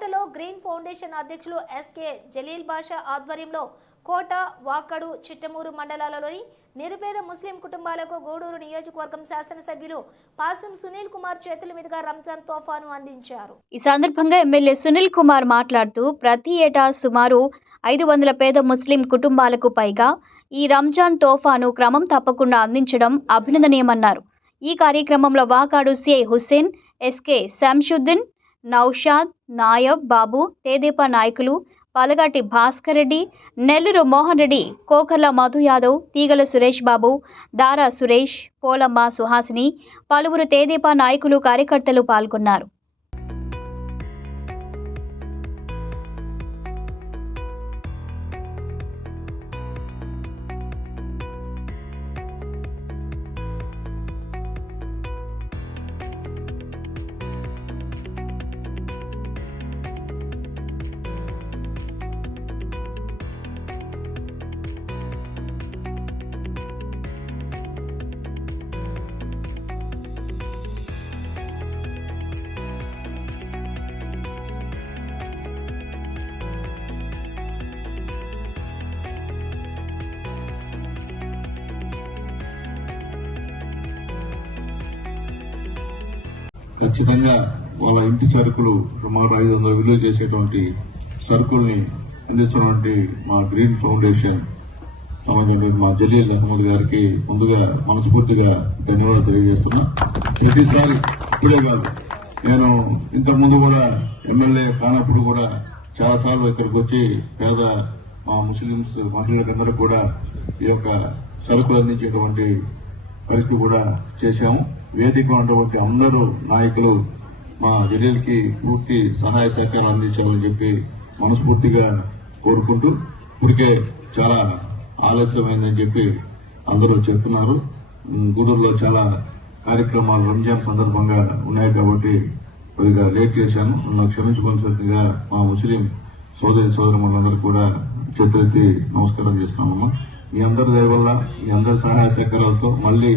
కోటలో green foundation అధ్యక్షులు SK Jaleel Basha ఆధ్వర్యంలో కోట వాకడు చిట్టమూరు మండలాలలోని నిరుపేద ముస్లిం కుటుంబాలకు గూడూరు నియోజకవర్గం శాసనసభ్యులు పాసం సునీల్ కుమార్ చేతుల మీదుగా రంజాన్ తోఫాను అందించారు. ఈ సందర్భంగా ఎమ్మెల్యే సునీల్ కుమార్ మాట్లాడుతూ ప్రతి ఏటా సుమారు ఐదు వందల పేద ముస్లిం కుటుంబాలకు పైగా ఈ రంజాన్ తోఫాను క్రమం తప్పకుండా అందించడం అభినందనీయమన్నారు. ఈ కార్యక్రమంలో వాకాడు సిఐ హుస్సేన్ ఎస్కే శంషుద్దీన్ నౌషాద్ నాయబ్ బాబు తేదేపా నాయకులు పాలగాటి భాస్కర్ రెడ్డి నెల్లూరు మోహన్ రెడ్డి కోకర్ల మధు యాదవ్ తీగల సురేష్ బాబు దారా సురేష్ పోలమ్మ సుహాసిని పలువురు తేదేపా నాయకులు కార్యకర్తలు పాల్గొన్నారు. ఖచ్చితంగా వాళ్ళ ఇంటి సరుకులు సుమారు ఐదు వందల విలువ చేసేటువంటి సరుకుల్ని అందిస్తున్నటువంటి మా గ్రీన్ ఫౌండేషన్ సంబంధించిన మా జలీల్ అహ్మద్ గారికి ముందుగా మనస్ఫూర్తిగా ధన్యవాదాలు తెలియజేస్తున్నా. ప్రతిసారి ఇప్పుడే కాదు నేను ఇంతకుముందు కూడా ఎమ్మెల్యే కానప్పుడు కూడా చాలాసార్లు ఇక్కడికి వచ్చి పేద మా ముస్లింస్ మహిళలకందరూ కూడా ఈ యొక్క సరుకులు అందించేటువంటి పరిస్థితి కూడా చేశాము. వేదిక ఉన్నటువంటి అందరూ నాయకులు మా జలీల్కి పూర్తి సహాయ సహకారాలు అందించాలని చెప్పి మనస్ఫూర్తిగా కోరుకుంటూ ఇప్పటికే చాలా ఆలస్యమైందని చెప్పి అందరూ చెప్తున్నారు. ఉమ్, గూడూరులో చాలా కార్యక్రమాలు రంజాన్ సందర్భంగా ఉన్నాయి కాబట్టి కొద్దిగా లేట్ చేశాను. నన్ను క్షమించుకోవాల్సిందిగా మా ముస్లిం సోదరి సోదరులందరూ కూడా చేతులెత్తి నమస్కారం చేస్తున్నాము. మీ అందరి దయవల్ల మీ అందరి సహాయ సహకారాలతో మళ్ళీ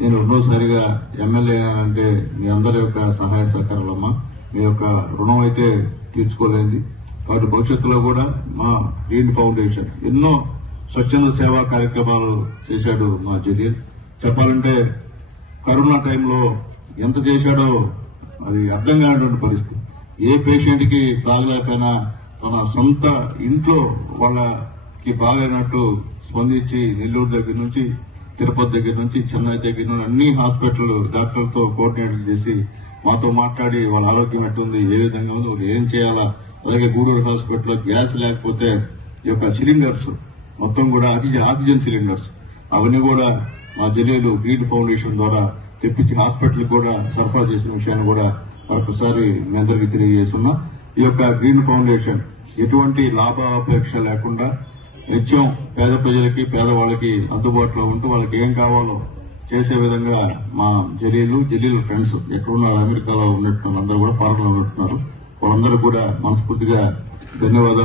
నేను రెండోసారిగా ఎమ్మెల్యే అంటే మీ అందరి యొక్క సహాయ సహకారాలమ్మా. మీ యొక్క రుణం అయితే తీర్చుకోలేంది కాబట్టి భవిష్యత్తులో కూడా మా గ్రీన్ ఫౌండేషన్ ఎన్నో స్వచ్ఛంద సేవా కార్యక్రమాలు చేశాడు మా జరియన్ చెప్పాలంటే కరోనా టైంలో ఎంత చేశాడో అది అర్థం కానటువంటి పరిస్థితి. ఏ పేషెంట్కి బాగలేకపోయినా తన సొంత ఇంట్లో వాళ్ళ కి బాగైనట్టు స్పందించి నెల్లూరు దగ్గర నుంచి తిరుపతి దగ్గర నుంచి చెన్నై దగ్గర నుంచి అన్ని హాస్పిటల్ డాక్టర్లతో కోఆర్డినేట్ చేసి మాతో మాట్లాడి వాళ్ళ ఆరోగ్యం ఎట్టుంది ఏ విధంగా ఉంది వాళ్ళు ఏం చేయాలా? అలాగే గూడూరు హాస్పిటల్లో గ్యాస్ లేకపోతే ఈ యొక్క సిలిండర్స్ మొత్తం కూడా ఆక్సిజన్ ఆక్సిజన్ సిలిండర్స్. అవన్నీ కూడా మా జిల్లాలో గ్రీన్ ఫౌండేషన్ ద్వారా తెప్పించి హాస్పిటల్ కూడా సరఫరా చేసిన విషయాన్ని కూడా మరొకసారి మీ అందరికీ తెలియజేస్తున్నా. ఈ యొక్క గ్రీన్ ఫౌండేషన్ ఎటువంటి లాభాపేక్ష లేకుండా నిత్యం పేద ప్రజలకి పేదవాళ్ళకి అందుబాటులో ఉంటూ వాళ్ళకి ఏం కావాలో చేసే విధంగా మా జలీలు జలీలు ఫ్రెండ్స్ ఎక్కడున్నారు? అమెరికాలో ఉన్నట్టున్నారు అందరూ కూడా ఫారెన్లో ఉంటున్నారు వాళ్ళందరూ కూడా మనస్ఫూర్తిగా ధన్యవాదాలు.